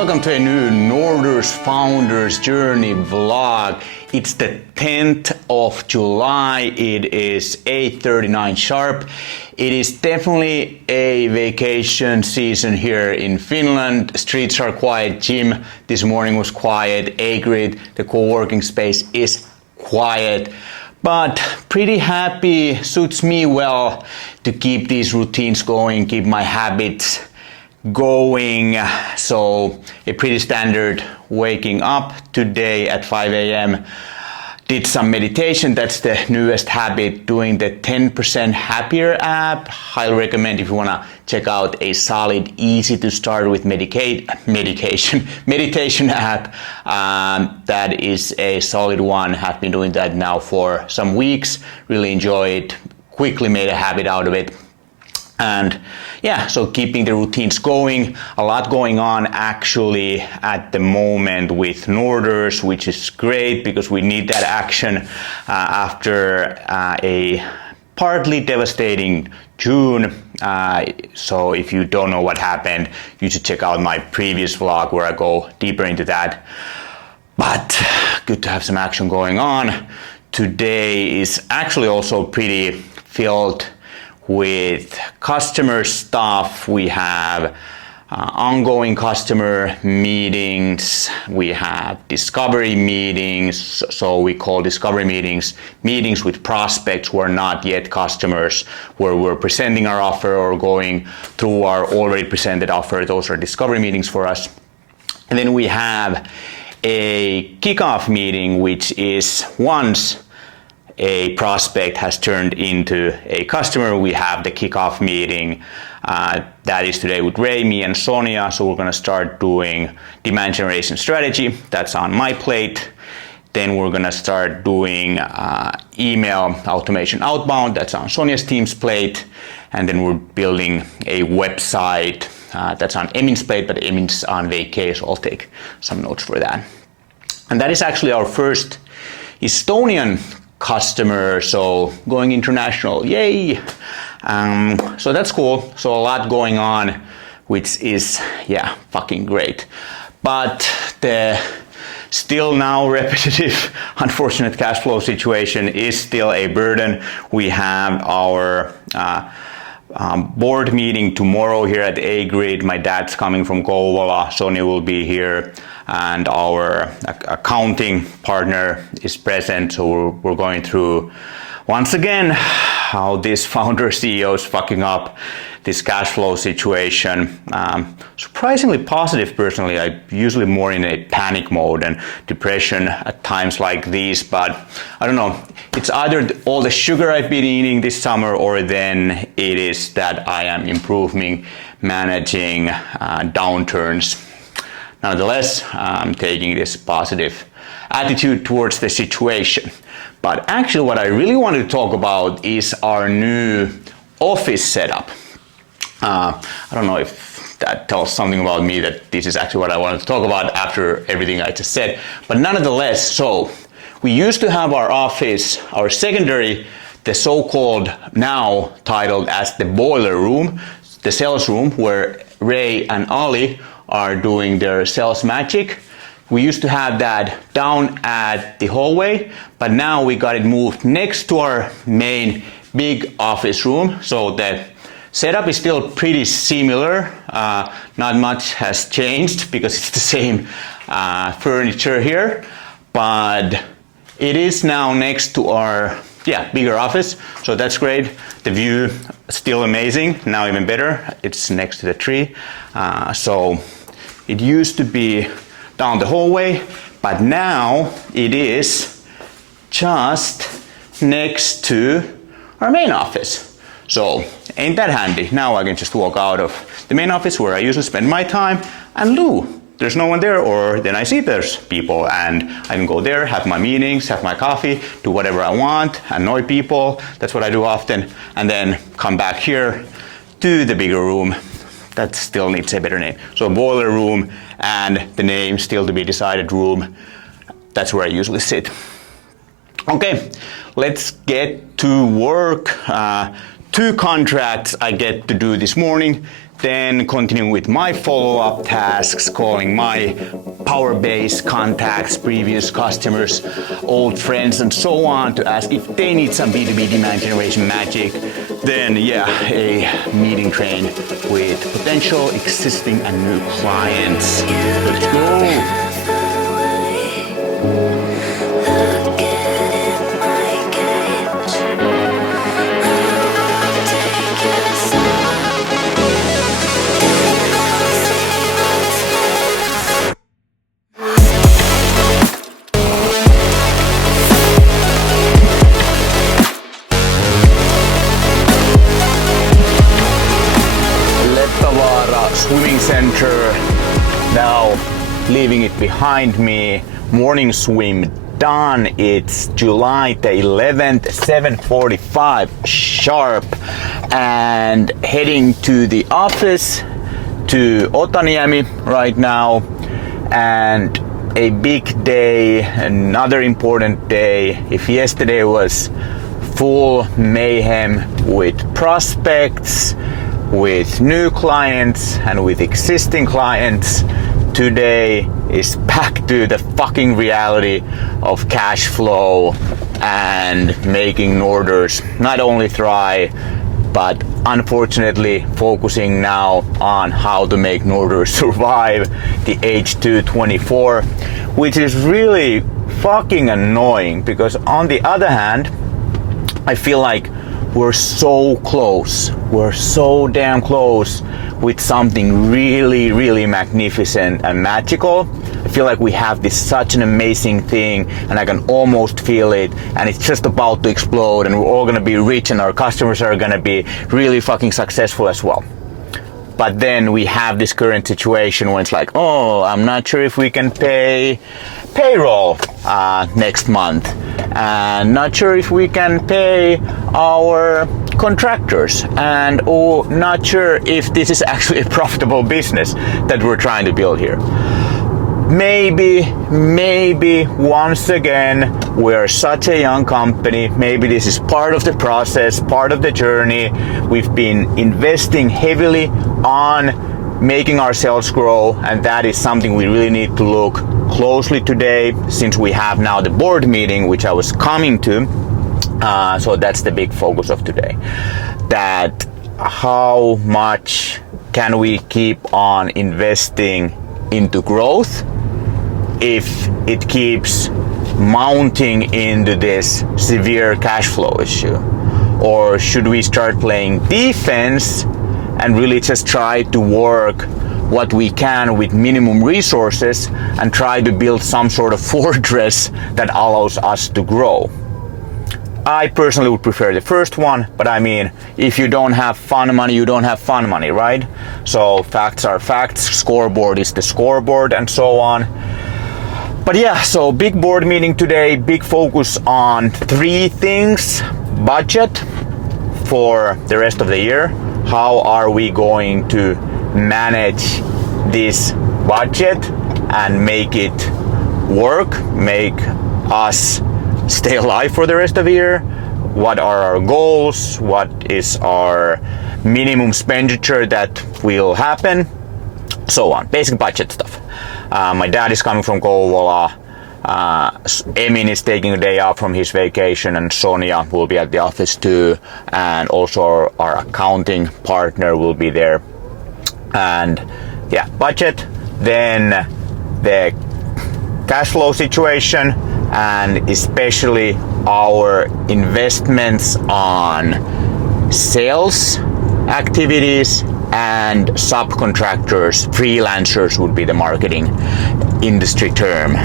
welcome to a new Norders Founders Journey vlog. It's the 10th of July, it is 8:39 sharp. It is definitely a vacation season here in Finland. Streets are quiet, gym this morning was quiet, A-Grid, the co-working space is quiet. But pretty happy, suits me well to keep these routines going, keep my habits going. So a pretty standard waking up today at 5 a.m. Did some meditation, that's the newest habit, doing the 10% Happier app. Highly recommend if you wanna check out a solid, easy to start with meditation app. That is a solid one, have been doing that now for some weeks, really enjoy it, quickly made a habit out of it. And yeah, so keeping the routines going, a lot going on actually at the moment with Norders, which is great because we need that action after a partly devastating June. So if you don't know what happened, you should check out my previous vlog where I go deeper into that. But good to have some action going on. Today is actually also pretty filled with customer stuff. We have ongoing customer meetings, we have discovery meetings, so we call discovery meetings with prospects who are not yet customers, where we're presenting our offer or going through our already presented offer. Those are discovery meetings for us. And then we have a kickoff meeting, which is once a prospect has turned into a customer, we have the kickoff meeting. That is today with Ray, me and Sonia. So we're gonna start doing demand generation strategy. That's on my plate. Then we're gonna start doing email automation outbound. That's on Sonia's team's plate. And then we're building a website. That's on Emin's plate, but Emin's on vacay, so I'll take some notes for that. And that is actually our first Estonian customer, so going international, yay! So that's cool. So a lot going on, which is, yeah, fucking great. But the still now repetitive, unfortunate cash flow situation is still a burden. We have our board meeting tomorrow here at A-Grid. My dad's coming from Kouvola, Sonia will be here, and our accounting partner is present. So we're going through once again how this founder CEO is fucking up this cash flow situation. Surprisingly positive personally. I'm usually more in a panic mode and depression at times like these, but I don't know. It's either all the sugar I've been eating this summer, or then it is that I am improving managing downturns. Nonetheless, I'm taking this positive attitude towards the situation. But actually what I really wanted to talk about is our new office setup. I don't know if that tells something about me, that this is actually what I wanted to talk about after everything I just said. But nonetheless, so we used to have our office, our secondary, the so-called now titled as the boiler room, the sales room where Ray and Ali are doing their sales magic. We used to have that down at the hallway, but now we got it moved next to our main big office room. So the setup is still pretty similar. Not much has changed because it's the same furniture here, but it is now next to our bigger office. So that's great. The view still amazing, now even better. It's next to the tree. So it used to be down the hallway, but now it is just next to our main office. So ain't that handy? Now I can just walk out of the main office where I usually spend my time, and there's no one there, or then I see there's people, and I can go there, have my meetings, have my coffee, do whatever I want, annoy people. That's what I do often, and then come back here to the bigger room. That still needs a better name. So boiler room, and the name still to be decided room. That's where I usually sit. Okay, let's get to work. 2 contracts I get to do this morning, then continuing with my follow-up tasks, calling my power base contacts, previous customers, old friends, and so on to ask if they need some B2B demand generation magic. Then a meeting train with potential existing and new clients. Let's go. Swimming center, now leaving it behind me. Morning swim done. It's July the 11th, 7:45 sharp, and heading to the office to Otaniemi right now. And a big day, another important day. If yesterday was full mayhem with prospects, with new clients and with existing clients, today is back to the fucking reality of cash flow and making Norders not only thrive, but unfortunately focusing now on how to make Norders survive the H224, which is really fucking annoying, because on the other hand, I feel like we're so close. We're so damn close with something really, really magnificent and magical. I feel like we have this such an amazing thing, and I can almost feel it, and it's just about to explode, and we're all gonna be rich, and our customers are gonna be really fucking successful as well. But then we have this current situation where it's like, oh, I'm not sure if we can pay payroll next month, and not sure if we can pay our contractors, and not sure if this is actually a profitable business that we're trying to build here. Maybe once again, we're such a young company. Maybe this is part of the process, part of the journey. We've been investing heavily on making ourselves grow, and that is something we really need to look closely today, since we have now the board meeting, which I was coming to. So that's the big focus of today. That how much can we keep on investing into growth if it keeps mounting into this severe cash flow issue? Or should we start playing defense and really just try to work what we can with minimum resources and try to build some sort of fortress that allows us to grow? I personally would prefer the first one, but I mean, if you don't have fun money, you don't have fun money, right? So facts are facts, scoreboard is the scoreboard, and so on. But yeah, so big board meeting today, big focus on 3 things. Budget for the rest of the year. How are we going to manage this budget and make it work, make us stay alive for the rest of the year? What are our goals? What is our minimum expenditure that will happen? So on, basic budget stuff. My dad is coming from Kouvola. Emin is taking a day off from his vacation, and Sonia will be at the office too, and also our accounting partner will be there. And yeah, budget, then the cash flow situation, and especially our investments on sales activities and subcontractors, freelancers would be the marketing industry term.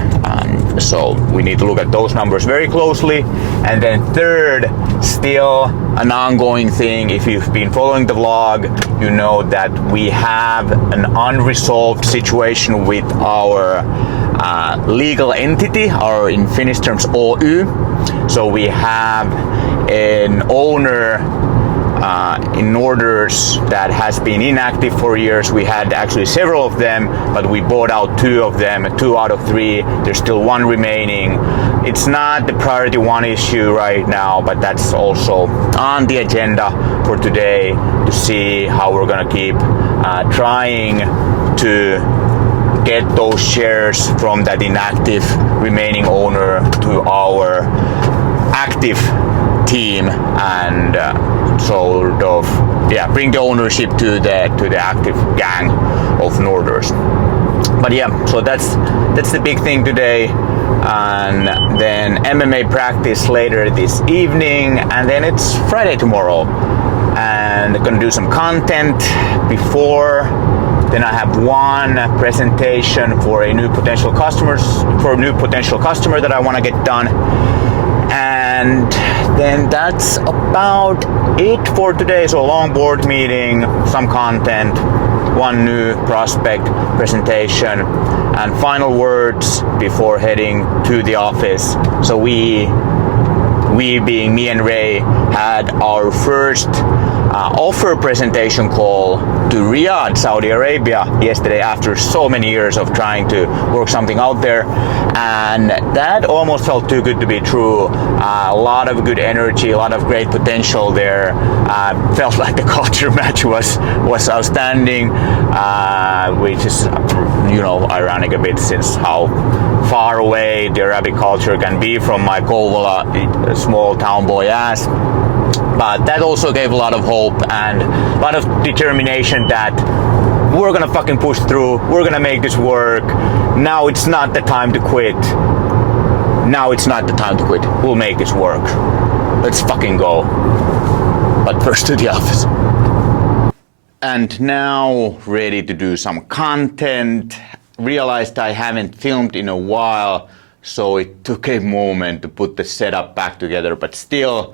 So we need to look at those numbers very closely. And then third, still an ongoing thing. If you've been following the vlog, you know that we have an unresolved situation with our legal entity, our in Finnish terms OY. So we have an owner in Norders that has been inactive for years. We had actually several of them, but we bought out 2 of them, 2 out of 3. There's still 1 remaining. It's not the priority 1 issue right now, but that's also on the agenda for today to see how we're gonna keep trying to get those shares from that inactive remaining owner to our active team and sort of bring the ownership to the active gang of Norders. But yeah, so that's the big thing today. And then MMA practice later this evening, and then it's Friday tomorrow, and gonna do some content before. Then I have 1 presentation for a new potential customer that I want to get done. And then that's about it for today. So a long board meeting, some content, 1 new prospect presentation, and final words before heading to the office. So we being me and Ray had our first offer presentation call to Riyadh, Saudi Arabia yesterday after so many years of trying to work something out there, and that almost felt too good to be true. A lot of good energy, a lot of great potential there. Felt like the culture match was outstanding, which is ironic a bit since how far away the Arabic culture can be from my Kouvola small town boy ass. But that also gave a lot of hope and a lot of determination that we're gonna fucking push through, we're gonna make this work. Now it's not the time to quit. We'll make this work. Let's fucking go. But first to the office. And now ready to do some content. Realized I haven't filmed in a while, so it took a moment to put the setup back together, but still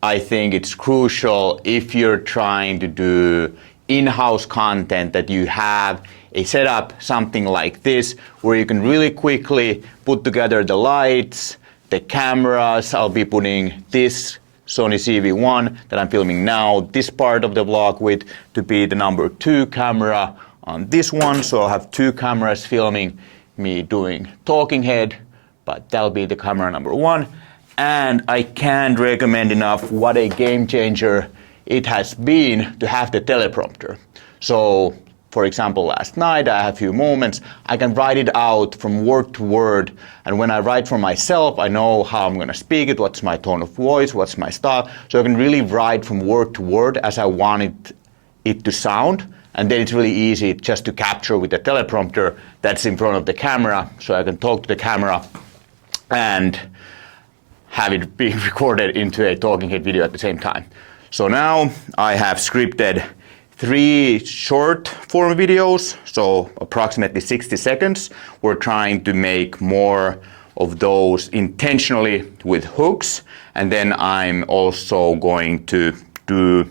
I think it's crucial if you're trying to do in-house content that you have a setup, something like this, where you can really quickly put together the lights, the cameras. I'll be putting this Sony CV1 that I'm filming now, this part of the vlog with, to be the number 2 camera on this one. So I'll have 2 cameras filming me doing talking head, but that'll be the camera number 1. And I can't recommend enough what a game changer it has been to have the teleprompter. So, for example, last night I had a few moments, I can write it out from word to word, and when I write for myself, I know how I'm gonna speak it, what's my tone of voice, what's my style, so I can really write from word to word as I want it to sound, and then it's really easy just to capture with the teleprompter that's in front of the camera, so I can talk to the camera and have it being recorded into a talking head video at the same time. So now I have scripted 3 short form videos, so approximately 60 seconds. We're trying to make more of those intentionally with hooks, and then I'm also going to do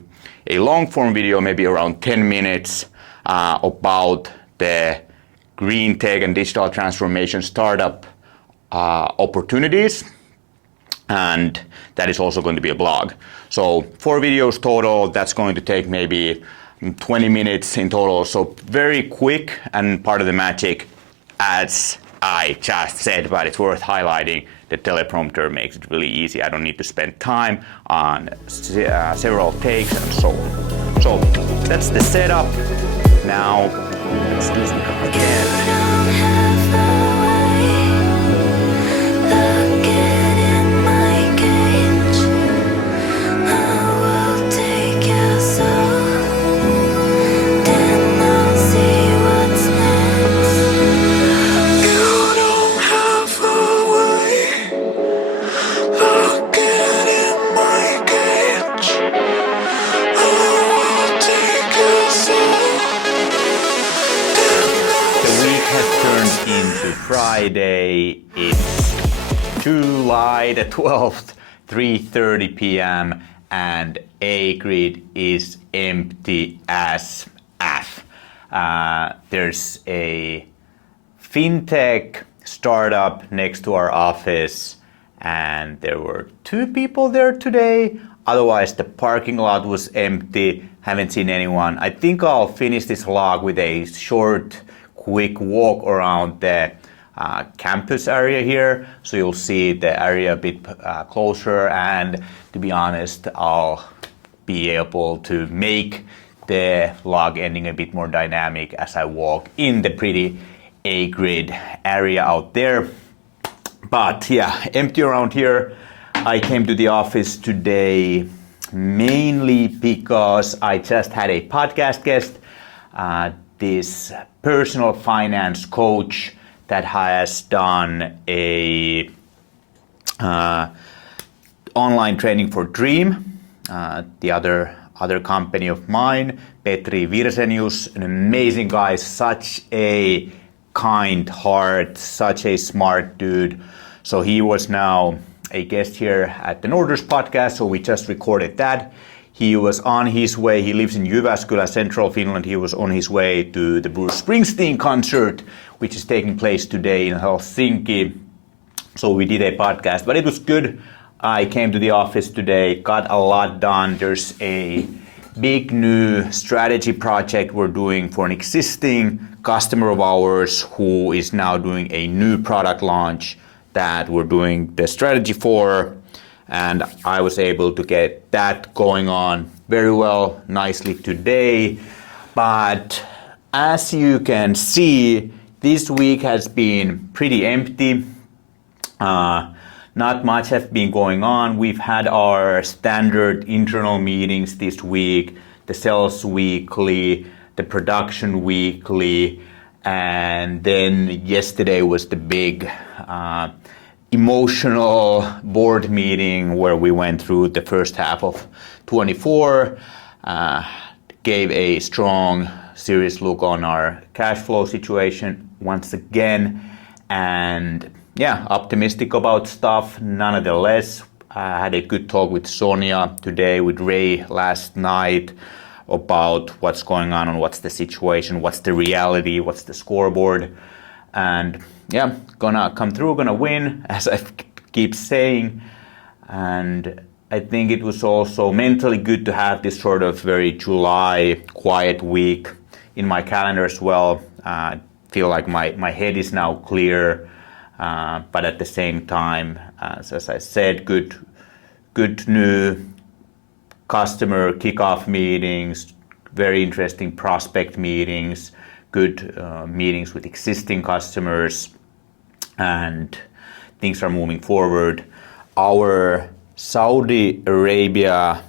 a long form video, maybe around 10 minutes, about the green tech and digital transformation startup opportunities. And that is also going to be a blog. So 4 videos total, that's going to take maybe 20 minutes in total. So very quick, and part of the magic, as I just said, but it's worth highlighting, the teleprompter makes it really easy. I don't need to spend time on several takes and so on. So that's the setup. Now let's do some content. Friday, it's July the 12th, 3:30 p.m. and A-Grid is empty as F. There's a fintech startup next to our office, and there were 2 people there today. Otherwise, the parking lot was empty. Haven't seen anyone. I think I'll finish this vlog with a short, quick walk around the campus area here, so you'll see the area a bit closer, and to be honest, I'll be able to make the vlog ending a bit more dynamic as I walk in the pretty A-grade area out there. But yeah, empty around here. I came to the office today mainly because I just had a podcast guest, this personal finance coach that has done a online training for Dream, the other company of mine, Petri Virsenius, an amazing guy, such a kind heart, such a smart dude. So he was now a guest here at the Norders podcast, so we just recorded that. He was on his way, he lives in Jyväskylä, central Finland. He was on his way to the Bruce Springsteen concert, which is taking place today in Helsinki. So we did a podcast, but it was good. I came to the office today, got a lot done. There's a big new strategy project we're doing for an existing customer of ours who is now doing a new product launch that we're doing the strategy for. And I was able to get that going on very well, nicely today. But as you can see, this week has been pretty empty. Not much has been going on. We've had our standard internal meetings this week, the sales weekly, the production weekly, and then yesterday was the big emotional board meeting where we went through the first half of 24, gave a strong, serious look on our cash flow situation once again, and yeah, optimistic about stuff nonetheless. I had a good talk with Sonia today, with Ray last night, about what's going on and what's the situation, what's the reality, what's the scoreboard. And yeah, gonna come through, gonna win, as I keep saying. And I think it was also mentally good to have this sort of very July quiet week in my calendar as well. I feel like my head is now clear, but at the same time, as I said, good new customer kickoff meetings, very interesting prospect meetings, good meetings with existing customers, and things are moving forward. Our Saudi Arabia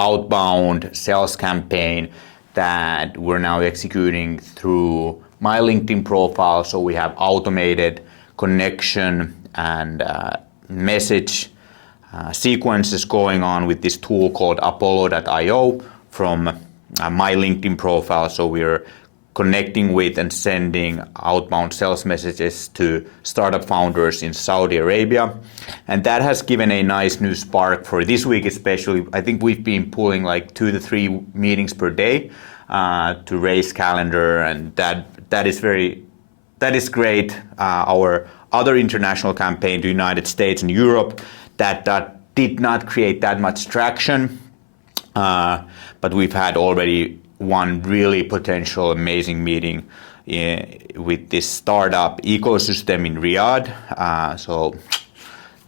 outbound sales campaign that we're now executing through my LinkedIn profile, so we have automated connection and message sequences going on with this tool called Apollo.io from my LinkedIn profile. So we're connecting with and sending outbound sales messages to startup founders in Saudi Arabia. And that has given a nice new spark for this week especially. I think we've been pulling like 2 to 3 meetings per day to raise calendar, and that is great. Our other international campaign to United States and Europe, that did not create that much traction, but we've had already one really potential amazing meeting with this startup ecosystem in Riyadh. So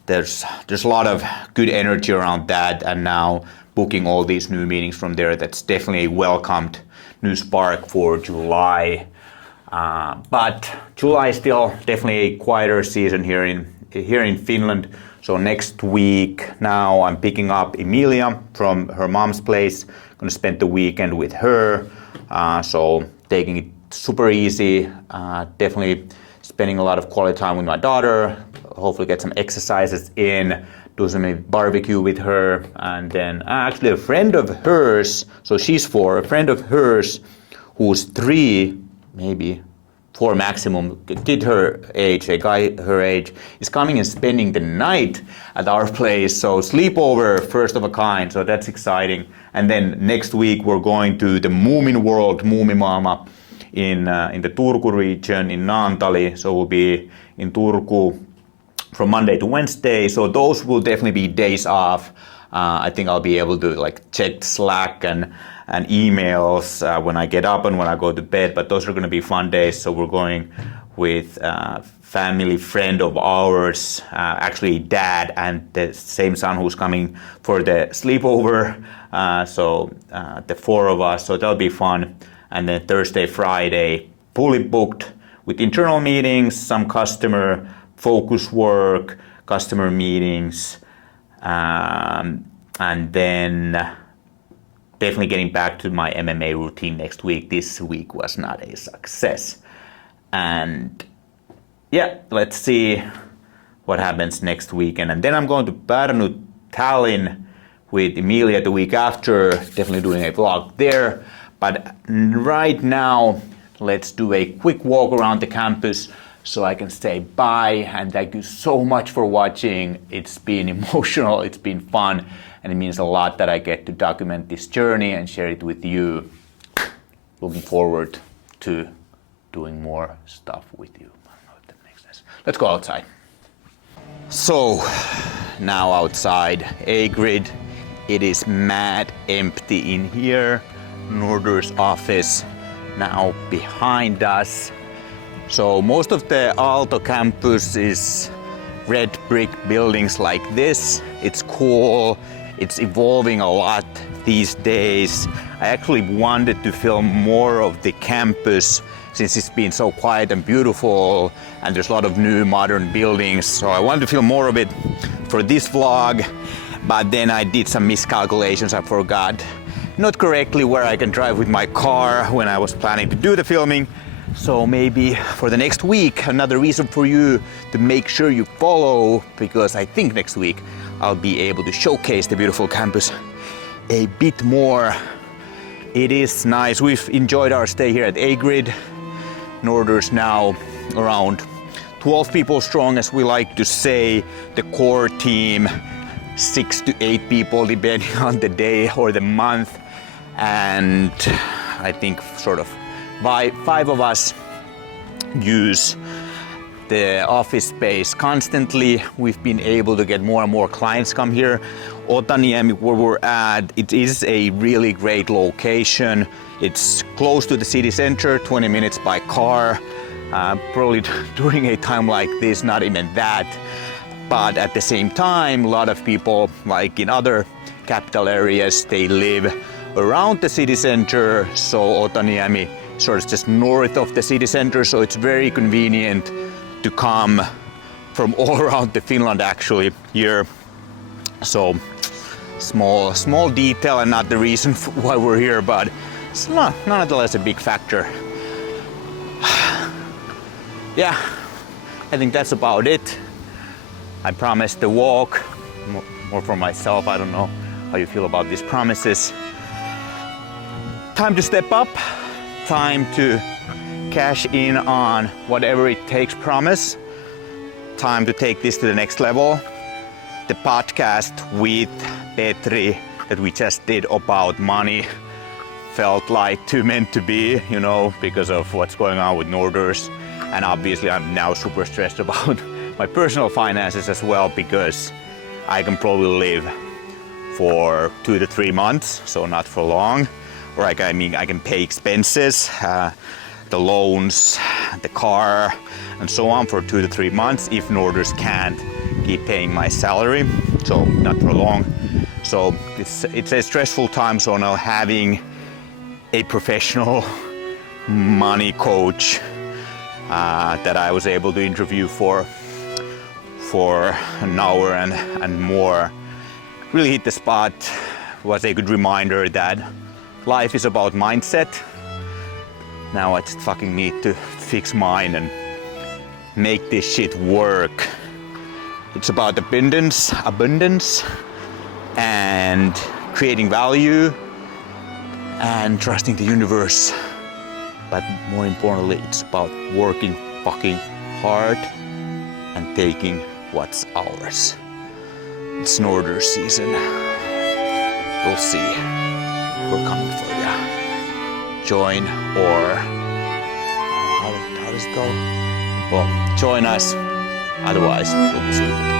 there's a lot of good energy around that, and now booking all these new meetings from there. That's definitely a welcomed new spark for July. But July is still definitely a quieter season here in Finland. So next week now I'm picking up Emilia from her mom's place. Gonna spend the weekend with her. So taking it super easy. Definitely spending a lot of quality time with my daughter. Hopefully get some exercises in. Do some barbecue with her. And then actually a friend of hers, so she's 4, a friend of hers who's 3, maybe 4 maximum, kid her age, a guy her age, is coming and spending the night at our place. So sleepover, first of a kind, so that's exciting. And then next week we're going to the Moomin World, Muumimaailma, in the Turku region, in Naantali. So we'll be in Turku from Monday to Wednesday. So those will definitely be days off I think I'll be able to like check Slack and emails when I get up and when I go to bed, but those are going to be fun days. So we're going with family friend of ours, actually dad and the same son who's coming for the sleepover. So the four of us, so that'll be fun. And then Thursday, Friday, fully booked with internal meetings, some customer focus work, customer meetings, and then definitely getting back to my MMA routine next week. This week was not a success. And yeah, let's see what happens next weekend. And then I'm going to Pärnu, Tallinn with Emilia the week after, definitely doing a vlog there. But right now, let's do a quick walk around the campus so I can say bye, and thank you so much for watching. It's been emotional, it's been fun, and it means a lot that I get to document this journey and share it with you. Looking forward to doing more stuff with you. I don't know if that makes sense. Let's go outside. So, now outside, A-grid. It is mad empty in here. Norders office now behind us. So most of the Aalto campus is red brick buildings like this. It's cool. It's evolving a lot these days. I actually wanted to film more of the campus since it's been so quiet and beautiful and there's a lot of new modern buildings. So I wanted to film more of it for this vlog, but then I did some miscalculations. I forgot not correctly where I can drive with my car when I was planning to do the filming. So maybe for the next week, another reason for you to make sure you follow, because I think next week I'll be able to showcase the beautiful campus a bit more. It is nice. We've enjoyed our stay here at A-grid. Norders now around 12 people strong, as we like to say. The core team, 6 to 8 people depending on the day or the month. And I think sort of 5 of us use the office space constantly. We've been able to get more and more clients come here. Otaniemi, where we're at, it is a really great location. It's close to the city center, 20 minutes by car. Probably during a time like this, not even that. But at the same time, a lot of people, like in other capital areas, they live around the city center. So Otaniemi sort of just north of the city center, so it's very convenient to come from all around the Finland actually here. So small detail and not the reason why we're here, but it's nonetheless a big factor. Yeah, I think that's about it. I promised the walk, more for myself. I don't know how you feel about these promises. Time to step up. Time to cash in on whatever it takes promise. Time to take this to the next level. The podcast with Petri that we just did about money felt like too meant to be, you know, because of what's going on with Norders. And obviously I'm now super stressed about my personal finances as well, because I can probably live for 2 to 3 months, so not for long. Or I can pay expenses, the loans, the car, and so on for 2 to 3 months if Norders can't keep paying my salary, so not for long. So it's a stressful time, so now having a professional money coach that I was able to interview for an hour and more really hit the spot. Was a good reminder that life is about mindset. Now I just fucking need to fix mine and make this shit work. It's about abundance and creating value and trusting the universe. But more importantly, it's about working fucking hard and taking what's ours. It's Norders season. We'll see. We're coming for ya. Join or how does it go? Well, join us. Otherwise, we'll be seeing you.